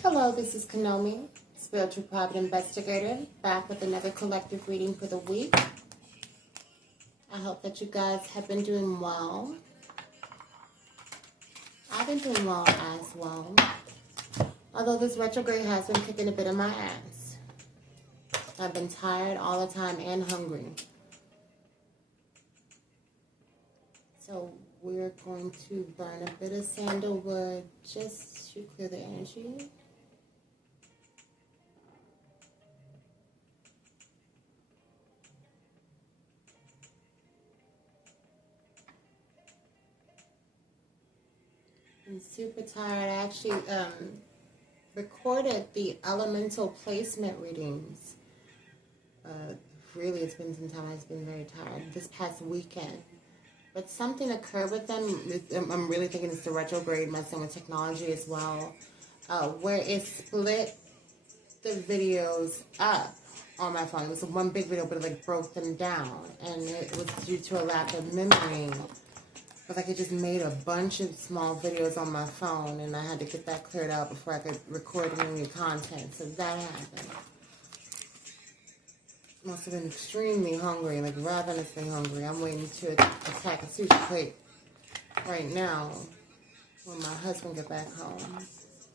Hello, this is Kanomi, Spiritual Private Investigator, back with another collective reading for the week. I hope that you guys have been doing well. I've been doing well as well. Although this retrograde has been kicking a bit of my ass. I've been tired all the time and hungry. So we're going to burn a bit of sandalwood just to clear the energy. I'm super tired. I actually recorded the elemental placement readings. Really, it's been some time. I've been very tired this past weekend. But something occurred with them. I'm really thinking it's the retrograde messing with technology as well, where it split the videos up on my phone. It was one big video, but it like broke them down, and it was due to a lack of memory. But like it just made a bunch of small videos on my phone, and I had to get that cleared out before I could record any new content. So that happened. Must have been extremely hungry, like ravenously hungry. I'm waiting to attack a sushi plate right now when my husband get back home.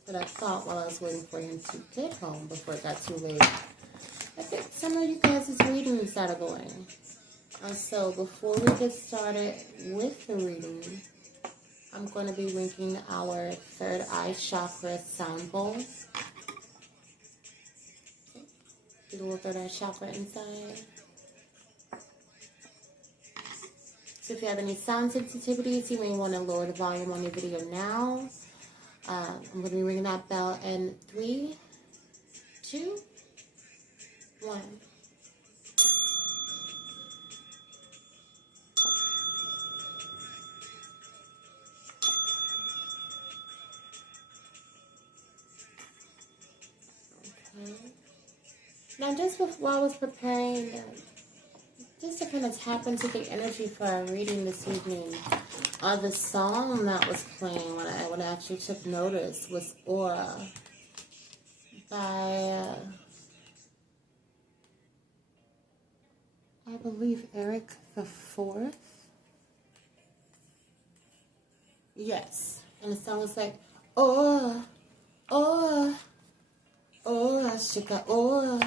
But I thought while I was waiting for him to get home before it got too late, I think some of you guys' readings started going. So before we get started with the reading, I'm going to be linking our third eye chakra sound bowl. The little third eye chakra inside. So if you have any sound sensitivities, you may want to lower the volume on your video now. I'm going to be ringing that bell in 3, 2, 1. Okay. Now, just while I was preparing, just to kind of tap into the energy for our reading this evening, the song that was playing when I actually took notice was Aura by, I believe, Eric the Fourth. Yes. And the song was like, Aura, Aura, Aura, Shika, Aura.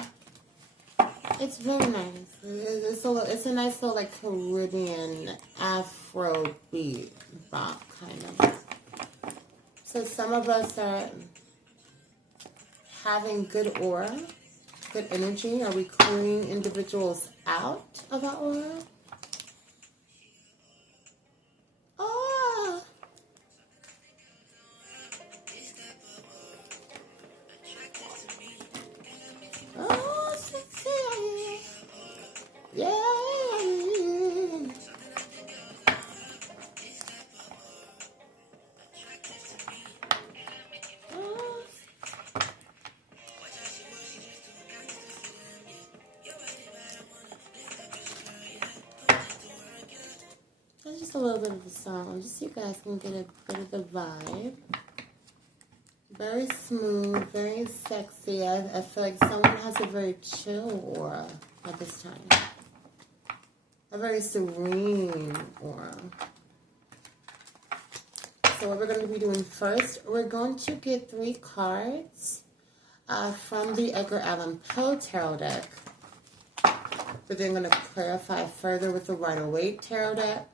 It's very nice. It's a nice little like Caribbean Afro beat bop kind of. So some of us are having good aura, good energy. Are we clearing individuals out of our aura? Oh, oh, sexy. Yeah. That's just a little bit of a song, just so you guys can get a bit of the vibe. Very smooth, very sexy. I feel like someone has a very chill aura at this time. A very serene aura. So what we're going to be doing first, we're going to get 3 cards from the Edgar Allan Poe Tarot deck. But then I'm going to clarify further with the Rider-Waite Tarot deck.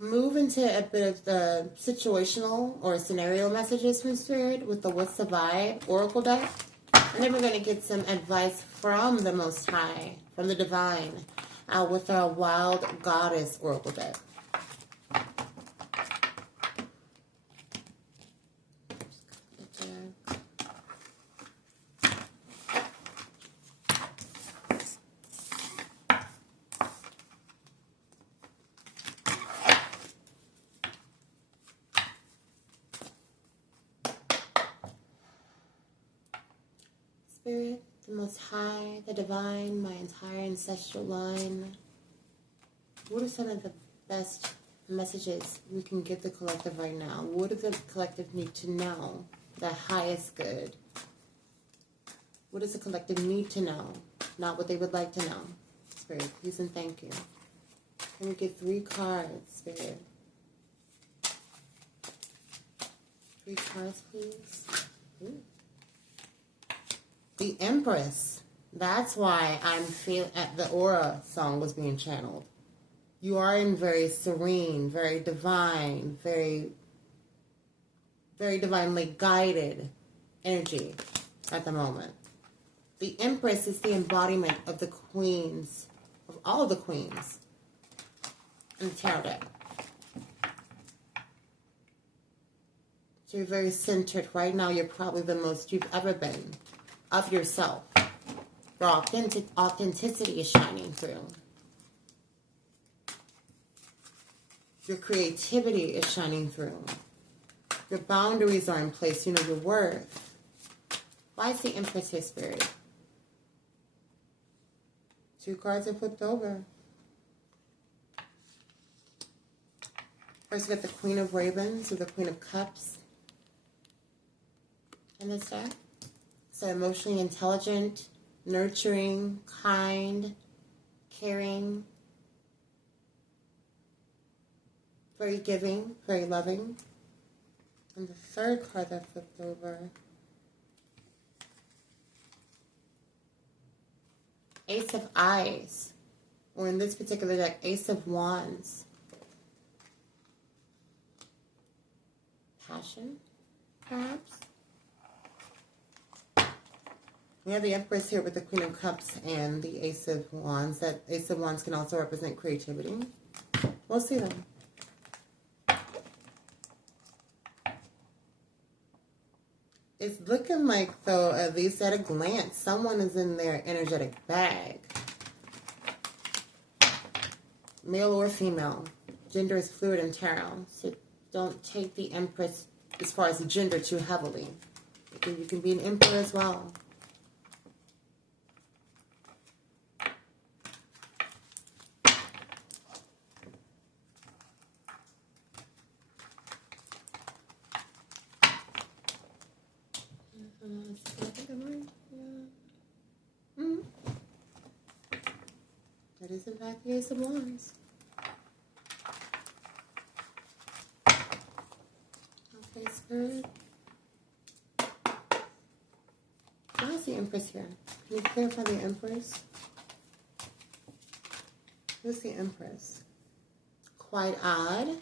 Move into a bit of the situational or scenario messages from Spirit with the What's the Vibe Oracle deck. And then we're going to get some advice from the Most High, from the Divine, with our Wild Goddess Oracle deck. Spirit, the Most High, the Divine, my entire ancestral line. What are some of the best Messages we can give the collective right now. What does the collective need to know? The highest good. What does the collective need to know? Not what they would like to know. Spirit, please and thank you. Can we get 3 cards, Spirit? 3 cards, please. Ooh. The Empress. That's why I'm feeling the aura song was being channeled. You are in very serene, very divine, very, very divinely guided energy at the moment. The Empress is the embodiment of the queens, of all of the queens in the tarot deck. So you're very centered. Right now, you're probably the most you've ever been of yourself. Your authenticity is shining through. Your creativity is shining through. Your boundaries are in place. You know your worth. Why is the Empress here, Spirit? 2 cards are flipped over. First, we got the Queen of Ravens or the Queen of Cups in this deck. So emotionally intelligent, nurturing, kind, caring, very giving, very loving. And the third card that flipped over, Ace of Eyes, or in this particular deck, Ace of Wands. Passion, perhaps? We have the Empress here with the Queen of Cups and the Ace of Wands. That Ace of Wands can also represent creativity. We'll see them. It's looking like, though, at least at a glance, someone is in their energetic bag. Male or female. Gender is fluid in tarot, so don't take the Empress as far as gender too heavily. You can be an Emperor as well. That is in fact the Ace of Wands. Okay, Spirit. Why is the Empress here? Can you clarify the Empress? Who's the Empress? Quite odd.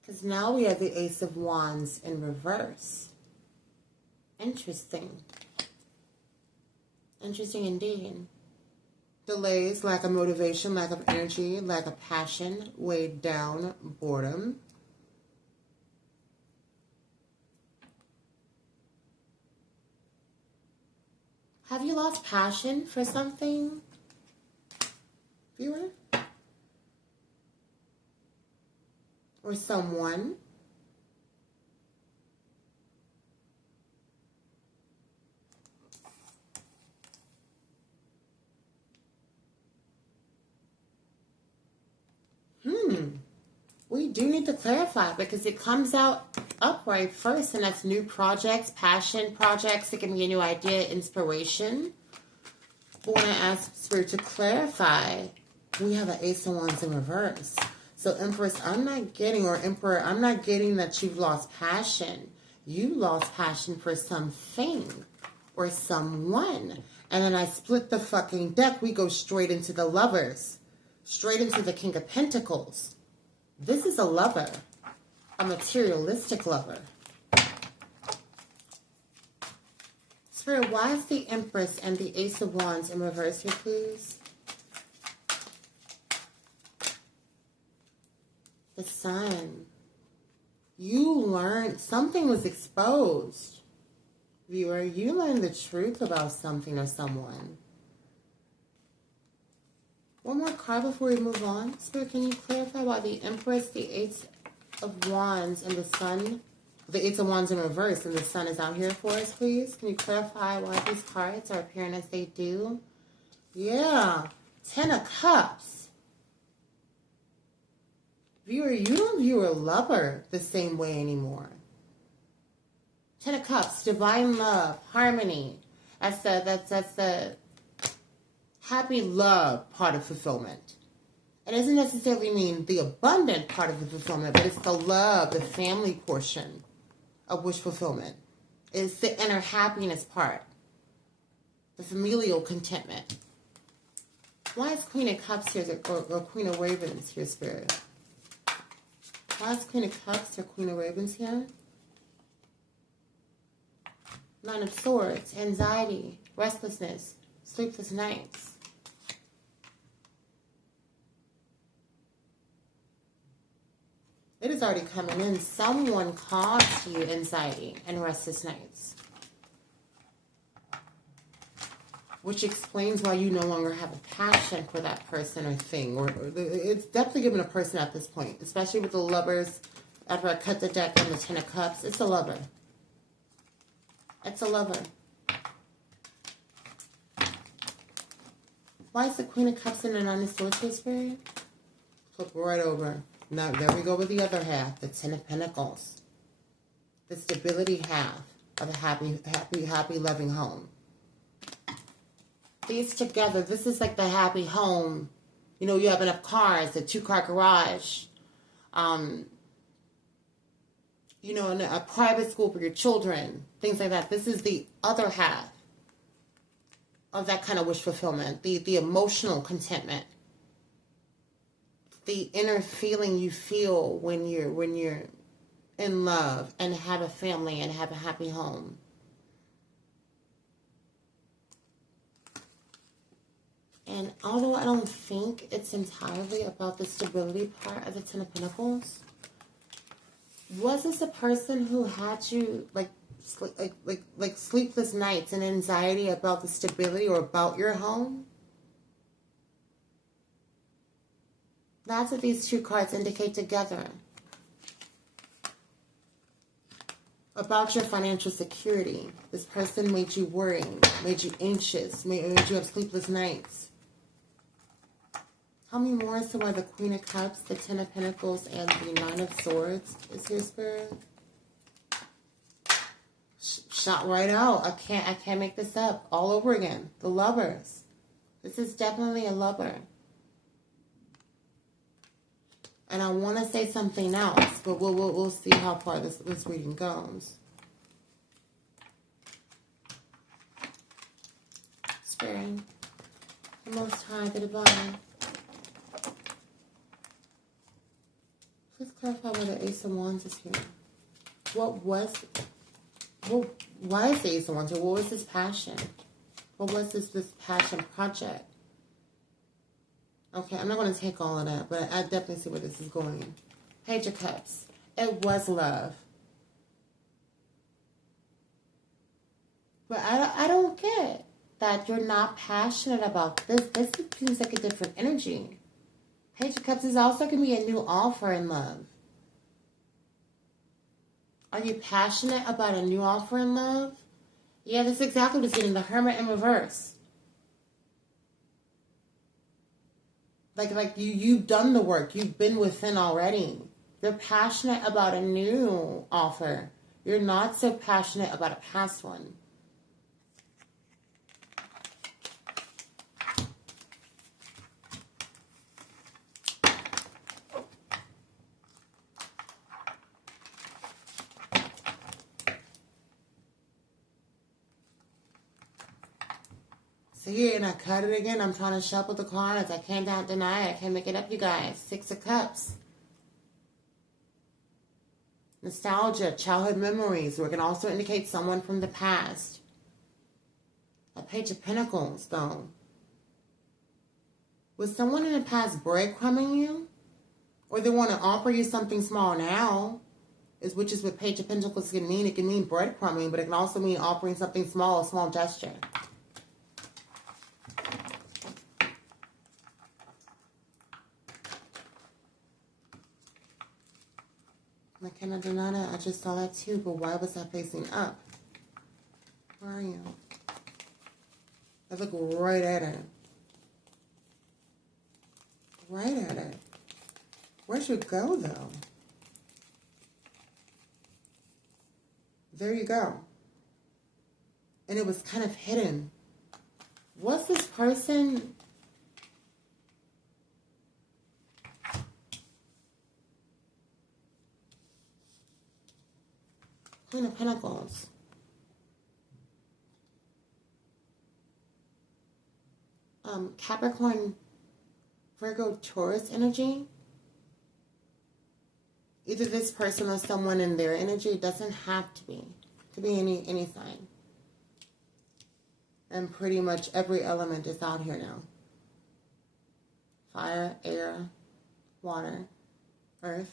Because now we have the Ace of Wands in reverse. Interesting. Interesting indeed. Delays, lack of motivation, lack of energy, lack of passion, weighed down, boredom. Have you lost passion for something, viewer? Or someone? We do need to clarify because it comes out upright first, and that's new projects, passion projects. It can be a new idea, inspiration. But when I ask Spirit to clarify, we have an Ace of Wands in reverse. So Empress, I'm not getting, or Emperor, I'm not getting that you've lost passion. You lost passion for something or someone. And then I split the fucking deck. We go straight into the Lovers. Straight into the King of Pentacles. This is a lover. A materialistic lover. Spirit, why is the Empress and the Ace of Wands in reverse here, please? The Sun. You learned, something was exposed. Viewer, you learned the truth about something or someone. One more card before we move on. Spirit, can you clarify why the Empress, the Ace of Wands, and the Sun, the Ace of Wands in reverse, and the Sun is out here for us, please? Can you clarify why these cards are appearing as they do? Yeah. 10 of Cups. Viewer, you don't view a lover the same way anymore. Ten of Cups, divine love, harmony. That's the happy love part of fulfillment. It doesn't necessarily mean the abundant part of the fulfillment, but it's the love, the family portion of wish fulfillment. It's the inner happiness part, the familial contentment. Why is Queen of Cups here, or Queen of Ravens here, Spirit? Why is Queen of Cups or Queen of Ravens here? Nine of Swords, anxiety, restlessness, sleepless nights. It is already coming in. Someone caused you anxiety and restless nights. Which explains why you no longer have a passion for that person or thing. Or it's definitely given a person at this point. Especially with the lovers. After I cut the deck on the Ten of Cups. It's a lover. It's a lover. Why is the Queen of Cups in the Nine of Swords here, Spirit? Flip right over. Now, there we go with the other half. The Ten of Pentacles. The stability half of a happy, loving home. These together, this is like the happy home. You know, you have enough cars, a 2-car garage. You know, a private school for your children. Things like that. This is the other half of that kind of wish fulfillment. The emotional contentment. The inner feeling you feel when you're in love and have a family and have a happy home. And although I don't think it's entirely about the stability part of the Ten of Pentacles, was this a person who had you like sleepless nights and anxiety about the stability or about your home? That's what these two cards indicate together. About your financial security. This person made you worry, made you anxious, made you have sleepless nights. Tell me more as to why the Queen of Cups, the Ten of Pentacles, and the Nine of Swords is here, Spirit. Shot right out. I can't make this up. All over again. The Lovers. This is definitely a lover. And I want to say something else, but we'll see how far this reading goes. Spirit, the Most High, the Divine. Please clarify why the Ace of Wands is here. Why is the Ace of Wands here? What was this passion? What was this passion project? Okay, I'm not going to take all of that, but I definitely see where this is going. Page of Cups. It was love. But I don't get that you're not passionate about this. This seems like a different energy. Page of Cups is also going to be a new offer in love. Are you passionate about a new offer in love? Yeah, that's exactly what's getting the Hermit in reverse. Like you've done the work. You've been within already. You're passionate about a new offer. You're not so passionate about a past one. See, and I cut it again. I'm trying to shuffle the cards. I cannot deny it. I can't make it up, you guys. Six of Cups. Nostalgia, childhood memories. We can also indicate someone from the past. A Page of Pentacles, though. Was someone in the past breadcrumbing you? Or they want to offer you something small now? Which is what Page of Pentacles can mean. It can mean breadcrumbing, but it can also mean offering something small, a small gesture. I cannot deny that. I just saw that too, but why was that facing up? Where are you? I look right at her. Right at her. Where'd you go, though? There you go. And it was kind of hidden. Was this person... Queen of Pentacles. Capricorn, Virgo, Taurus energy. Either this person or someone in their energy. It doesn't have to be. It could be any sign. And pretty much every element is out here now. Fire, air, water, earth.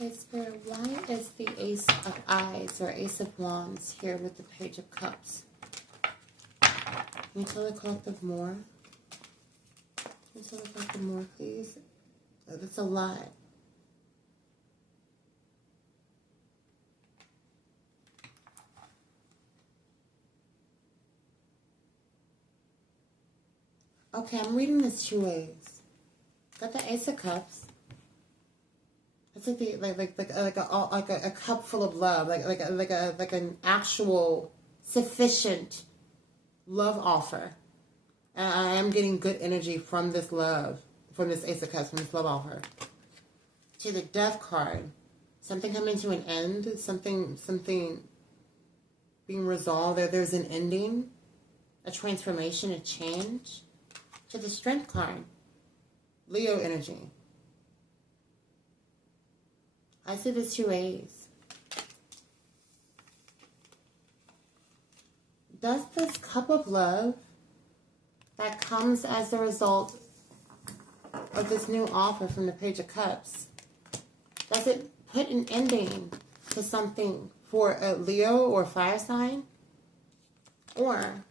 Okay, Spirit, why is the Ace of Eyes or Ace of Wands here with the Page of Cups? Can you tell the collective more? Can you tell the collective more, please? Oh, that's a lot. Okay, I'm reading this two ways. Got the Ace of Cups. It's like a cup full of love, like an actual sufficient love offer. And I am getting good energy from this love, from this Ace of Cups, from this love offer. To the Death card, something coming to an end, something being resolved. There's an ending, a transformation, a change. To the Strength card, Leo energy. I see this two ways. Does this cup of love that comes as a result of this new offer from the Page of Cups, does it put an ending to something for a Leo or fire sign? Or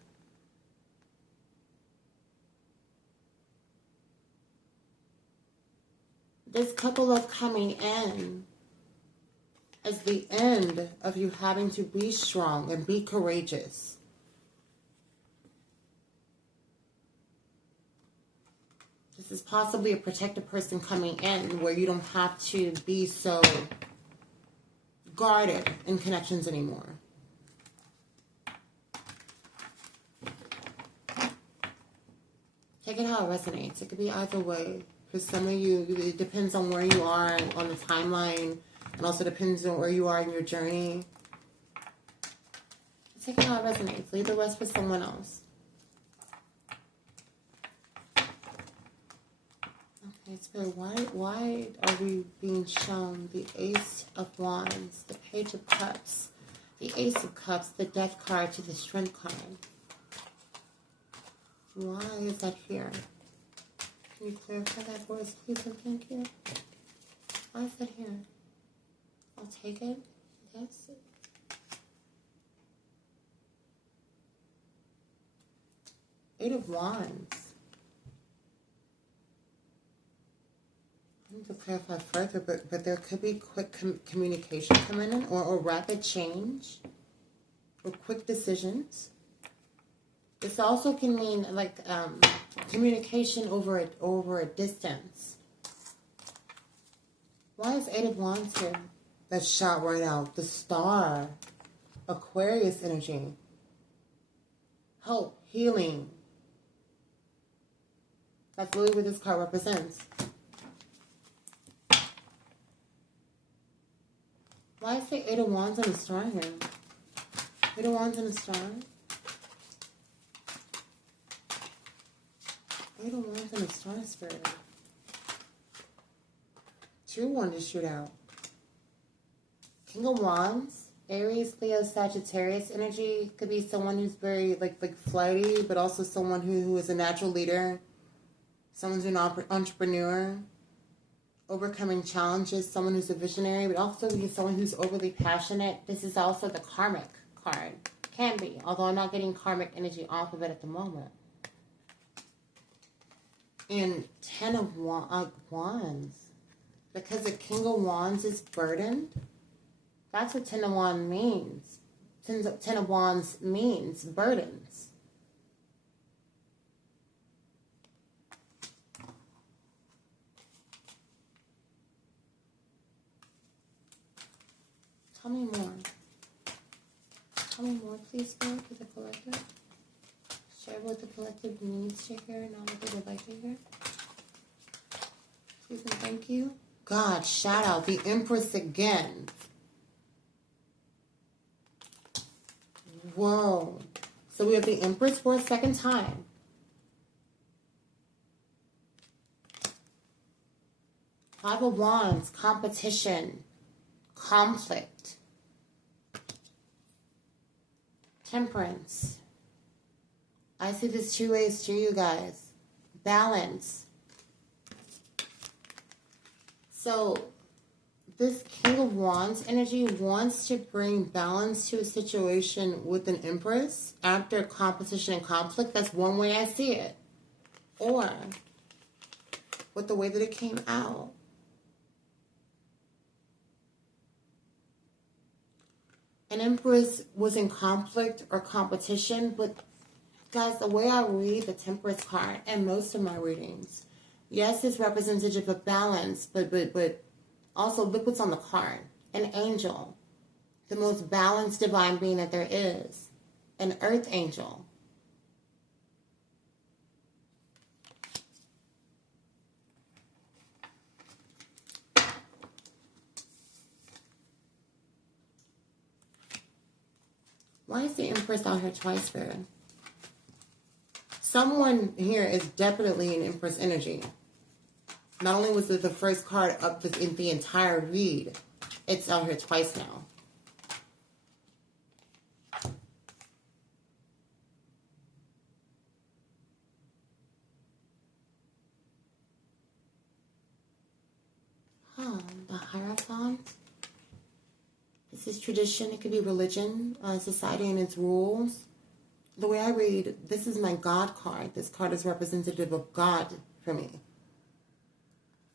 this couple of coming in as the end of you having to be strong and be courageous. This is possibly a protected person coming in where you don't have to be so guarded in connections anymore. Take it how it resonates. It could be either way. For some of you, it depends on where you are on the timeline. And also depends on where you are in your journey. Take it how it resonates. Leave the rest for someone else. Okay, Spirit, why are we being shown the Ace of Wands, the Page of Cups, the Ace of Cups, the Death card to the Strength card? Why is that here? Can you clarify that for us, please, and thank you? Why is that here? I'll take it. Yes. Eight of Wands. I need to clarify further, but there could be quick communication coming in, or rapid change, or quick decisions. This also can mean like communication over a distance. Why is Eight of Wands here? That shot right out. The Star. Aquarius energy. Hope. Healing. That's really what this card represents. Why is the Eight of Wands and a Star here? Eight of Wands and a Star? Eight of Wands and a Star, Spirit. Two wanted to shoot out. King of Wands, Aries, Leo, Sagittarius energy. Could be someone who's very like flighty, but also someone who is a natural leader. Someone who's an entrepreneur, overcoming challenges. Someone who's a visionary, but also someone who's overly passionate. This is also the Karmic card. Can be, although I'm not getting karmic energy off of it at the moment. And Ten of Wands. Because the King of Wands is burdened. That's what Ten of Wands means. Ten of Wands means burdens. Tell me more. Tell me more, please, Spirit, for the collective. Share what the collective needs to hear, not what they would like to hear. Please and thank you. God, shout out the Empress again. Whoa. So we have the Empress for a second time. Five of Wands, competition, conflict. Temperance. I see this two ways to you guys. Balance. So this King of Wands energy wants to bring balance to a situation with an Empress after competition and conflict. That's one way I see it. Or with the way that it came out. An Empress was in conflict or competition, but guys, the way I read the Temperance card and most of my readings, yes, it's representative of balance, but also look what's on the card. An angel, the most balanced divine being that there is. An earth angel. Why is the Empress out here twice, Spirit? Someone here is definitely an Empress energy. Not only was it the first card up in the entire read, it's out here twice now. The Hierophant. This is tradition. It could be religion, society and its rules. The way I read, this is my God card. This card is representative of God for me.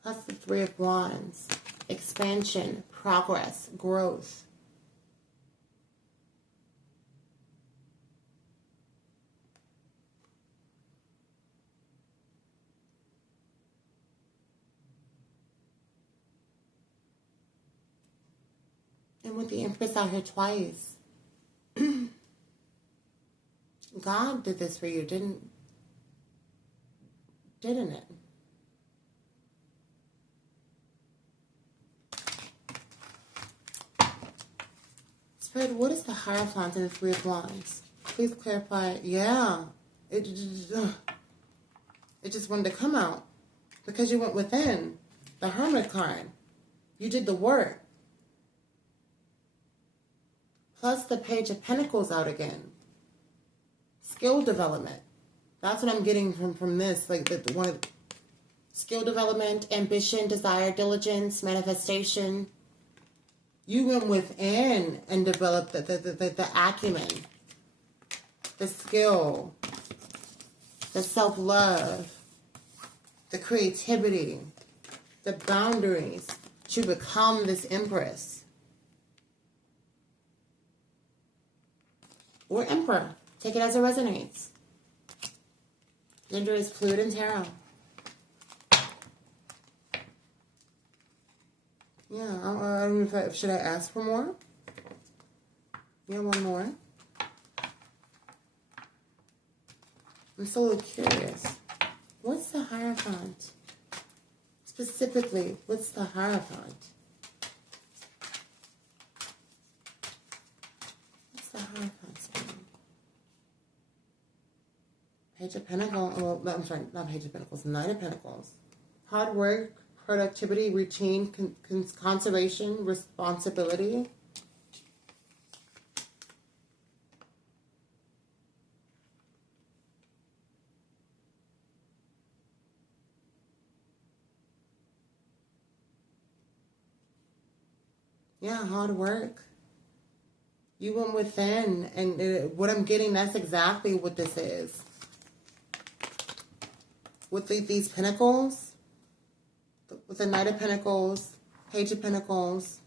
That's the Three of Wands. Expansion, progress, growth. And with the Empress out here twice, God did this for you, didn't it? Spirit, what is the Hierophant and the Three of Wands? Please clarify. Yeah. It just wanted to come out. Because you went within. The Hermit card. You did the work. Plus the Page of Pentacles out again. Skill development. That's what I'm getting from this. Like skill development, ambition, desire, diligence, manifestation. You went within and developed the acumen, the skill, the self-love, the creativity, the boundaries to become this Empress. Or Emperor. Take it as it resonates. Gender is fluid in tarot. Yeah, I don't know if should I ask for more? Yeah, one more. I'm so a little curious. What's the Hierophant? Specifically, what's the Hierophant? What's the Hierophant? Page of Pentacles. Well, no, I'm sorry, not Page of Pentacles. Nine of Pentacles. Hard work, productivity, routine, conservation, responsibility. Yeah, hard work. You went within, and what I'm getting, that's exactly what this is. with these pentacles, with the Knight of Pentacles, Page of Pentacles.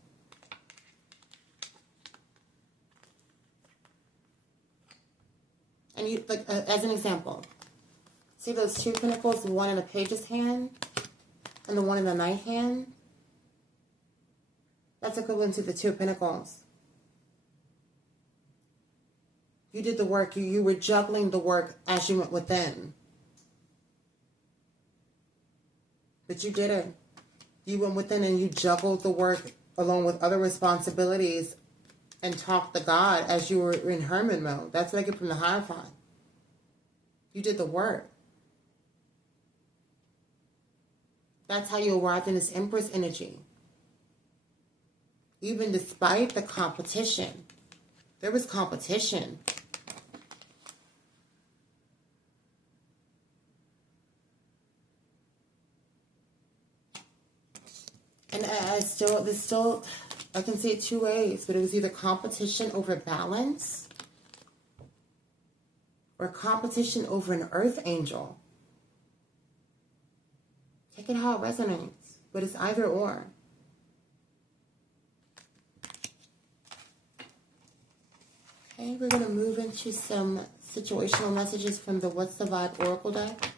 And you, like, as an example, see those two pentacles, the one in the Page's hand and the one in the Knight hand? That's equivalent to the two pentacles. You did the work. You were juggling the work as you went within. But you did it. You went within and you juggled the work along with other responsibilities and talked to God as you were in hermit mode. That's what I get from the Hierophant. You did the work. That's how you arrived in this Empress energy. Even despite the competition. There was competition. And I can see it two ways, but it was either competition over balance or competition over an earth angel. Take it how it resonates, but it's either or. Okay, we're going to move into some situational messages from the What's the Vibe Oracle deck.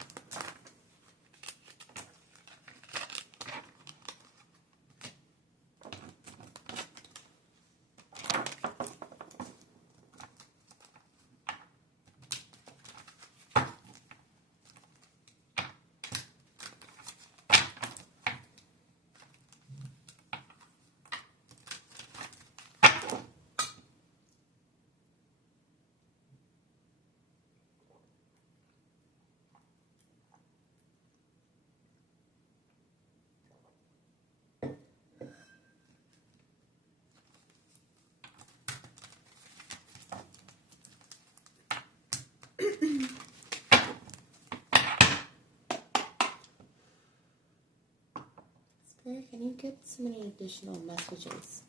Spirit, can you give us many additional messages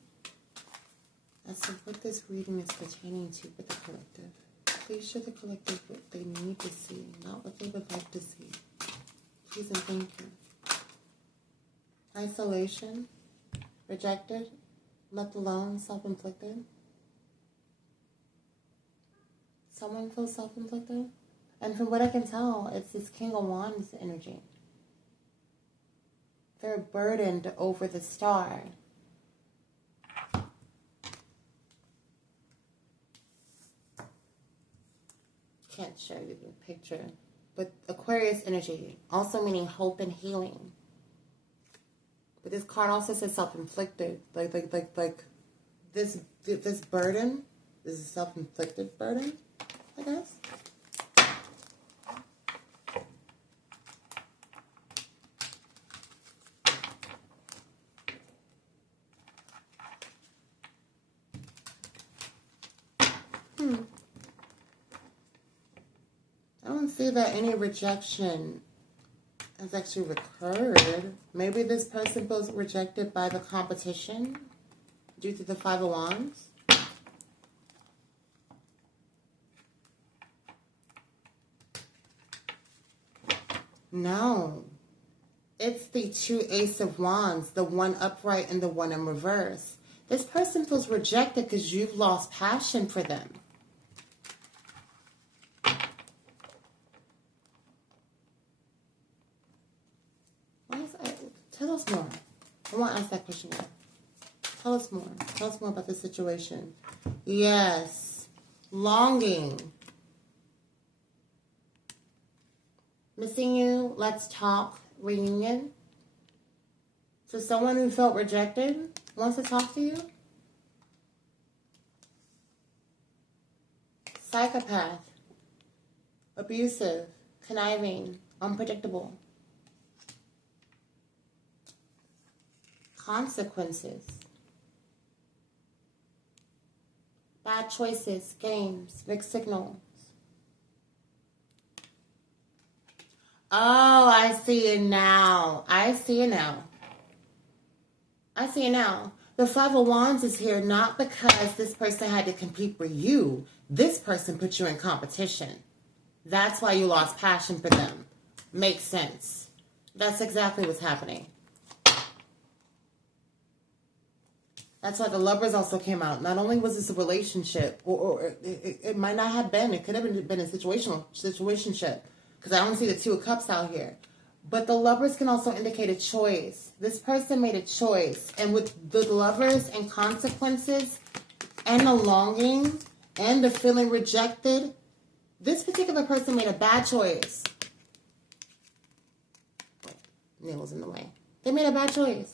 as to what this reading is pertaining to for the collective? Please show the collective what they need to see, not what they would like to see. Please and thank you. Isolation, rejected, left alone, self-inflicted. Someone feels self-inflicted? And from what I can tell, it's this King of Wands energy. They're burdened over the star. Can't show you the picture. But Aquarius energy, also meaning hope and healing. But this card also says self-inflicted. Like this burden is a self-inflicted burden, I guess. I don't see that any rejection has actually occurred. Maybe this person feels rejected by the competition due to the Five of Wands. No. It's the two Ace of Wands, the one upright and the one in reverse. This person feels rejected because you've lost passion for them. Tell us more. I want to ask that question again. Tell us more. Tell us more about the situation. Yes. Longing. Missing you. Let's talk. Reunion. So someone who felt rejected wants to talk to you. Psychopath. Abusive. Conniving. Unpredictable. Consequences. Bad choices, games, mixed signals. Oh, I see it now. I see it now. I see it now. The Five of Wands is here not because this person had to compete for you. This person put you in competition. That's why you lost passion for them. makes sense. That's exactly what's happening. That's why the Lovers also came out. Not only was this a relationship, or it might not have been. It could have been a situationship. Because I don't see the Two of Cups out here. But the Lovers can also indicate a choice. This person made a choice. And with the Lovers and consequences and the longing and the feeling rejected, this particular person made a bad choice. Nails in the way. They made a bad choice.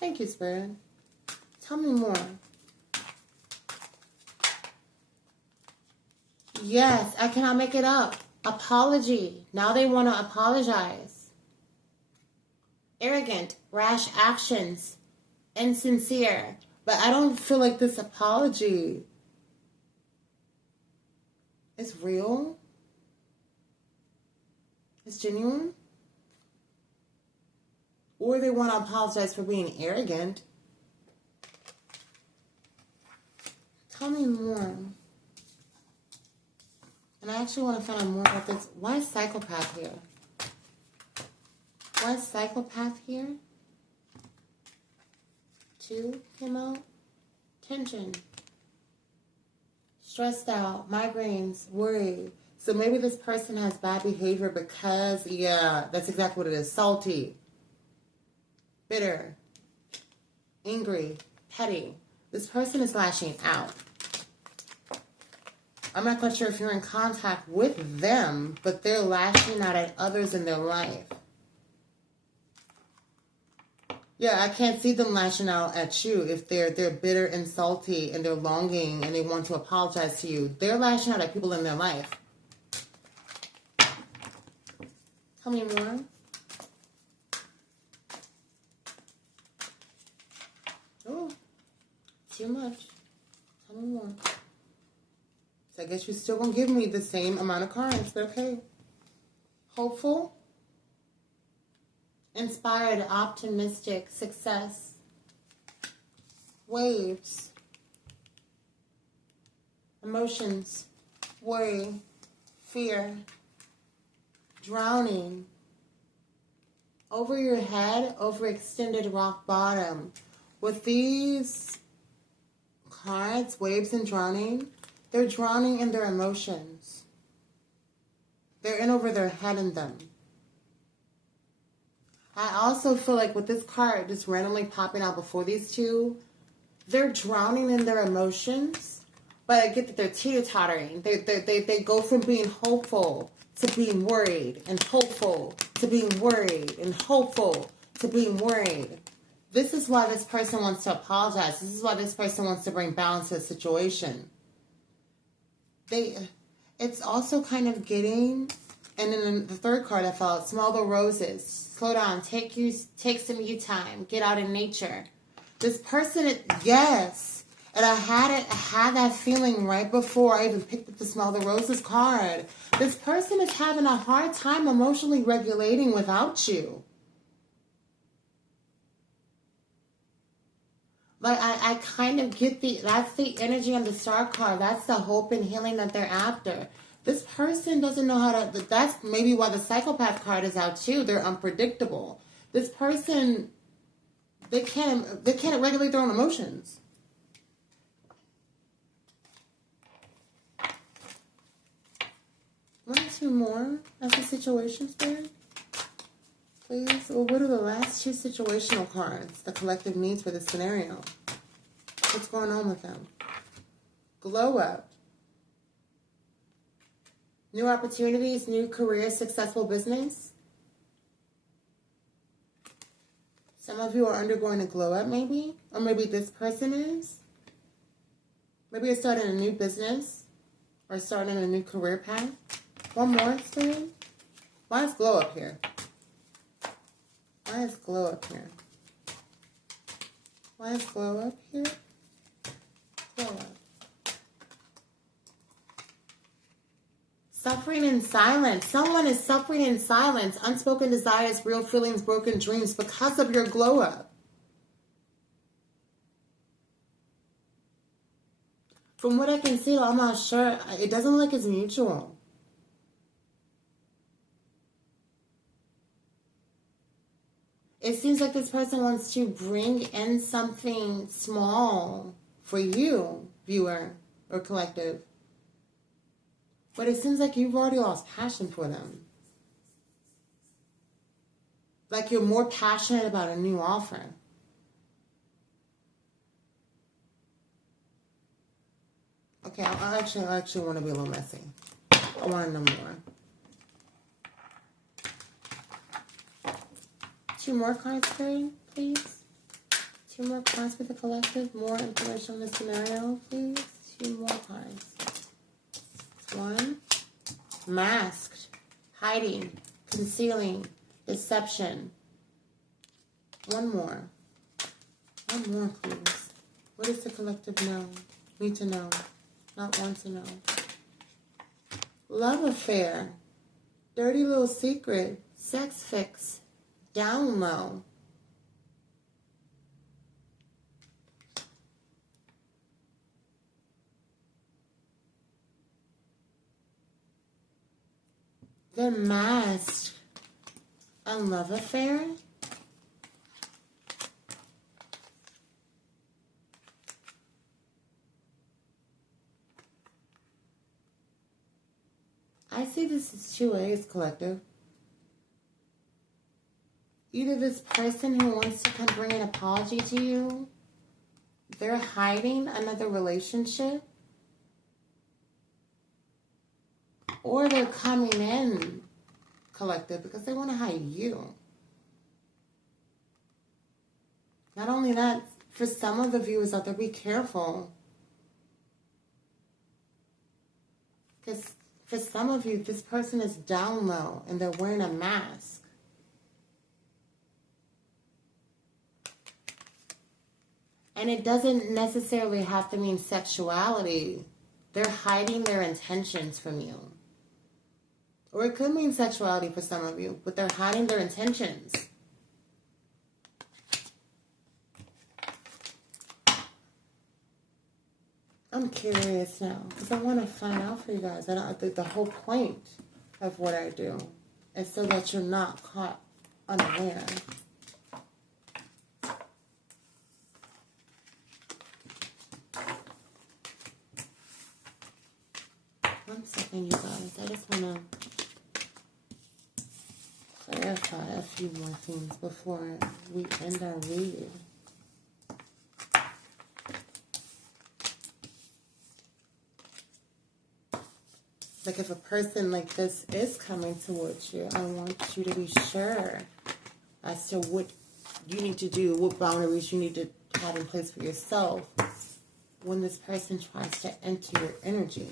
Thank you, Spirit. Tell me more. Yes, I cannot make it up. Apology. Now they want to apologize. Arrogant, rash actions, insincere. But I don't feel like this apology is real. It's genuine. Or they want to apologize for being arrogant. Tell me more. And I actually want to find out more about this. Why is psychopath here? Why is psychopath here? 2 came out. Tension. Stressed out. Migraines. Worry. So maybe this person has bad behavior because, yeah, that's exactly what it is. Salty. Bitter. Angry. Petty. This person is lashing out. I'm not quite sure if you're in contact with them, but they're lashing out at others in their life. Yeah, I can't see them lashing out at you if they're bitter and salty and they're longing and they want to apologize to you. They're lashing out at people in their life. Tell me more. Oh, too much. Tell me more. So I guess you're still going to give me the same amount of cards, but okay. Hopeful. Inspired, optimistic, success. Waves. Emotions. Worry. Fear. Drowning. Over your head, overextended rock bottom. With these cards, waves and drowning, they're drowning in their emotions. They're in over their head in them. I also feel like with this card just randomly popping out before these two, they're drowning in their emotions, but I get that they're teeter-tottering. They go from being hopeful to being worried, and hopeful to being worried, and hopeful to being worried. This is why this person wants to apologize. This is why this person wants to bring balance to the situation. It's also kind of getting, and then the third card I felt, smell the roses, slow down, take some you time, get out in nature. This person, yes, and I had that feeling right before I even picked up the smell the roses card. This person is having a hard time emotionally regulating without you. Like, I kind of get that's the energy on the star card. That's the hope and healing that they're after. This person doesn't know how to, that's maybe why the psychopath card is out too. They're unpredictable. This person, they can't regulate their own emotions. One or two more as the situation spirit. Please. Well, what are the last two situational cards? The collective needs for this scenario. What's going on with them? Glow up. New opportunities, new career, successful business. Some of you are undergoing a glow up maybe. Or maybe this person is. Maybe you're starting a new business. Or starting a new career path. One more, Spirit. Why is glow up here? Why is glow up here? Why is glow up here? Glow up. Suffering in silence. Someone is suffering in silence. Unspoken desires, real feelings, broken dreams because of your glow up. From what I can see, I'm not sure. It doesn't look like it's mutual. It seems like this person wants to bring in something small for you, viewer or collective. But it seems like you've already lost passion for them. Like you're more passionate about a new offer. Okay, I actually want to be a little messy. I want to know more. 2 more cards, please. 2 more cards for the collective. More information on the scenario, please. 2 more cards. 1. Masked. Hiding. Concealing. Deception. 1 more. 1 more, please. What does the collective know? Need to know. Not want to know. Love affair. Dirty little secret. Sex fix. Down low. They're masked. A love affair? I see this as 2 ways, collective. Either this person who wants to come bring an apology to you, they're hiding another relationship, or they're coming in, collective, because they want to hide you. Not only that, for some of the viewers out there, be careful. Because for some of you, this person is down low and they're wearing a mask. And it doesn't necessarily have to mean sexuality. They're hiding their intentions from you. Or it could mean sexuality for some of you, but they're hiding their intentions. I'm curious now, because I want to find out for you guys. I think the whole point of what I do is so that you're not caught unaware. One second, you guys. I just want to clarify a few more things before we end our reading. Like if a person like this is coming towards you, I want you to be sure as to what you need to do, what boundaries you need to have in place for yourself when this person tries to enter your energy.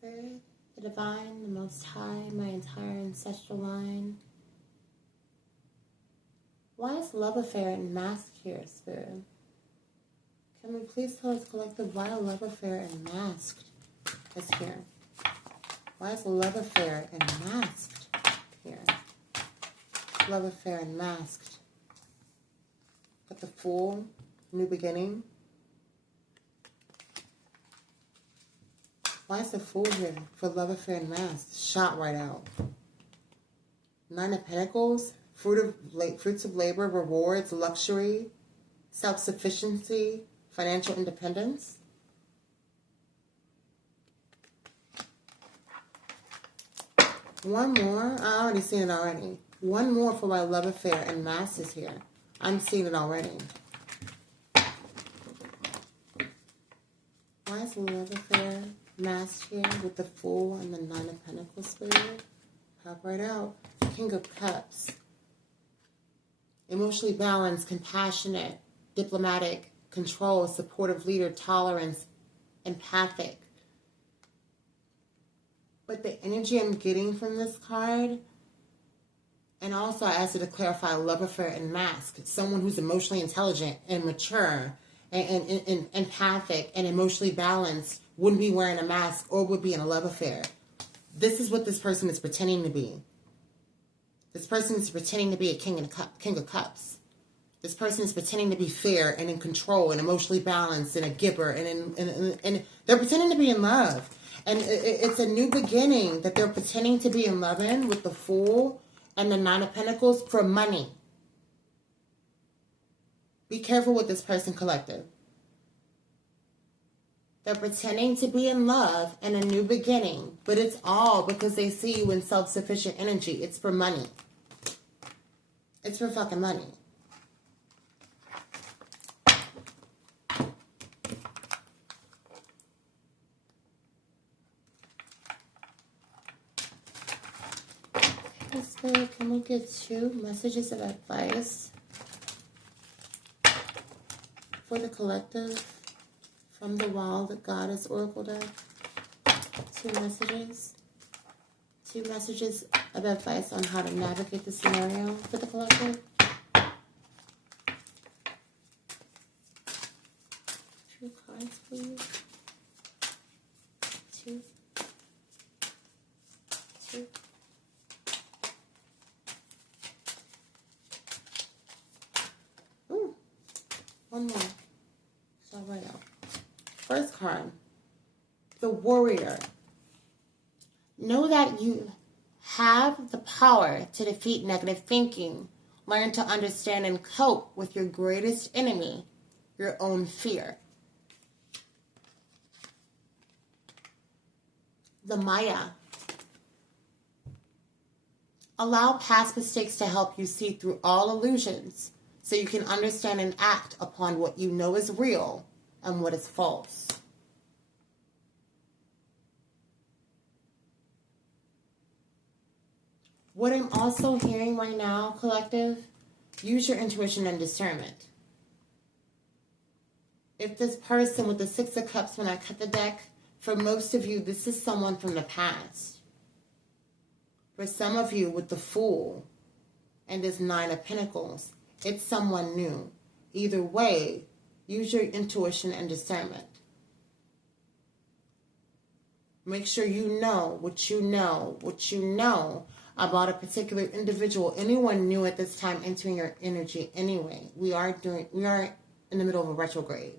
Spirit, the divine, the most high, my entire ancestral line. Why is love affair and mask here, Spirit? Can we please tell us, collective, why a love affair and masked is here? Why is love affair and masked here? Love affair and masked. Got the Fool, new beginning. Why is the Fool here for love affair and masked? Shot right out. 9 of Pentacles, fruits of labor, rewards, luxury, self-sufficiency, financial independence. One more. I already seen it already. One more for why love affair and masked is here. I'm seeing it already. Why is love affair masked here with the Fool and the 9 of Pentacles, Spirit? Pop right out. King of Cups. Emotionally balanced, compassionate, diplomatic, control, supportive leader, tolerance, empathic. But the energy I'm getting from this card, and also I asked you to clarify love affair and mask. Someone who's emotionally intelligent and mature and empathic and emotionally balanced wouldn't be wearing a mask or would be in a love affair. This is what this person is pretending to be. This person is pretending to be a king of cups. This person is pretending to be fair and in control and emotionally balanced and a giver and they're pretending to be in love. And it's a new beginning that they're pretending to be in love in with the Fool and the Nine of Pentacles for money. Be careful with this person, collective. They're pretending to be in love and a new beginning, but it's all because they see you in self-sufficient energy. It's for money. It's for fucking money. Spirit, can we get 2 messages of advice for the collective from the Wild Goddess Oracle deck? 2 messages. 2 messages of advice on how to navigate the scenario for the collective. 2 cards, please. 2. 2. Ooh, one more. So right out. First card, the Warrior. Know that you have the power to defeat negative thinking. Learn to understand and cope with your greatest enemy, your own fear. The Maya. Allow past mistakes to help you see through all illusions so you can understand and act upon what you know is real and what is false. What I'm also hearing right now, collective, use your intuition and discernment. If this person with the 6 of Cups, when I cut the deck, for most of you, this is someone from the past. For some of you with the Fool and this 9 of Pentacles, it's someone new. Either way, use your intuition and discernment. Make sure you know what you know about a particular individual, anyone new at this time entering your energy anyway. We are in the middle of a retrograde.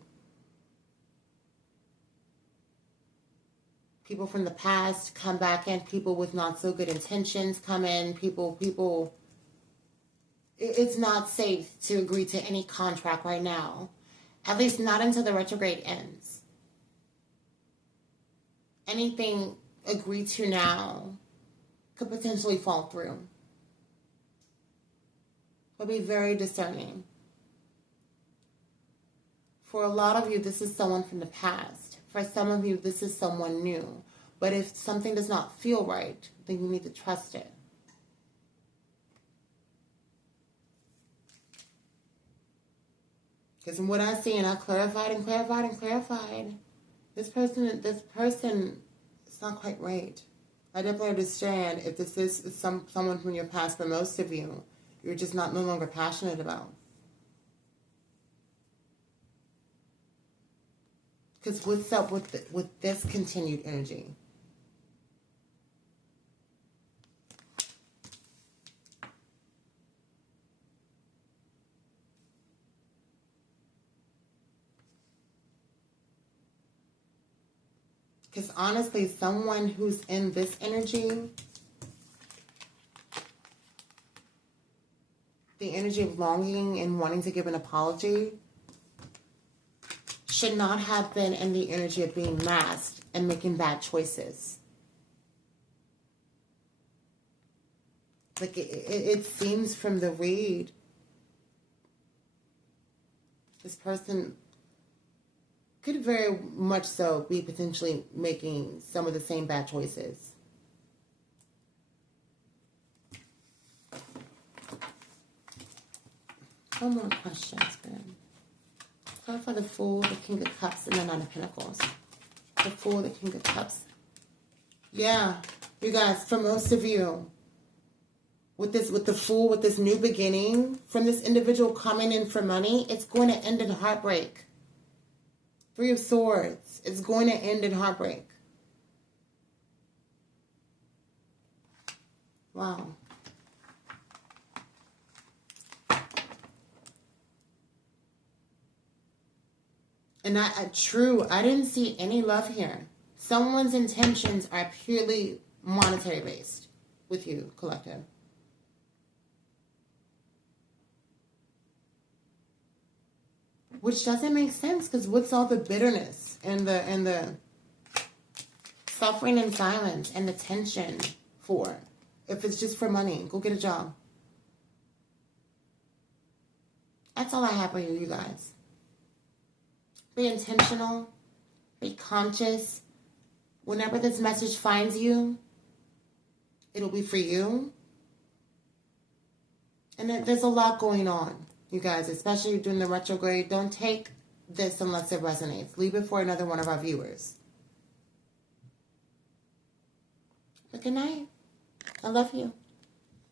People from the past come back in, people with not so good intentions come in, people, it's not safe to agree to any contract right now. At least not until the retrograde ends. Anything agreed to now could potentially fall through. But be very discerning. For a lot of you, this is someone from the past. For some of you, this is someone new. But if something does not feel right, then you need to trust it. Because from what I see, and I clarified, this person, it's not quite right. I definitely understand if this is someone from your past, but most of you, you're just no longer passionate about. Because what's up with this continued energy? Because honestly, someone who's in this energy, the energy of longing and wanting to give an apology, should not have been in the energy of being masked and making bad choices. Like it seems from the read, this person could very much so be potentially making some of the same bad choices. One more question, Spirit. Clarify the Fool, the King of Cups, and the Nine of Pentacles. The Fool, the King of Cups. Yeah, You guys, for most of you, with the Fool, with this new beginning, from this individual coming in for money, it's going to end in heartbreak. Three of Swords. It's going to end in heartbreak. Wow. And I didn't see any love here. Someone's intentions are purely monetary based with you, collective. Which doesn't make sense, because what's all the bitterness and the suffering in silence and the tension for? If it's just for money, go get a job. That's all I have for you, you guys. Be intentional. Be conscious. Whenever this message finds you, it'll be for you. And there's a lot going on, you guys, especially during the retrograde. Don't take this unless it resonates. Leave it for another one of our viewers. But good night. I love you.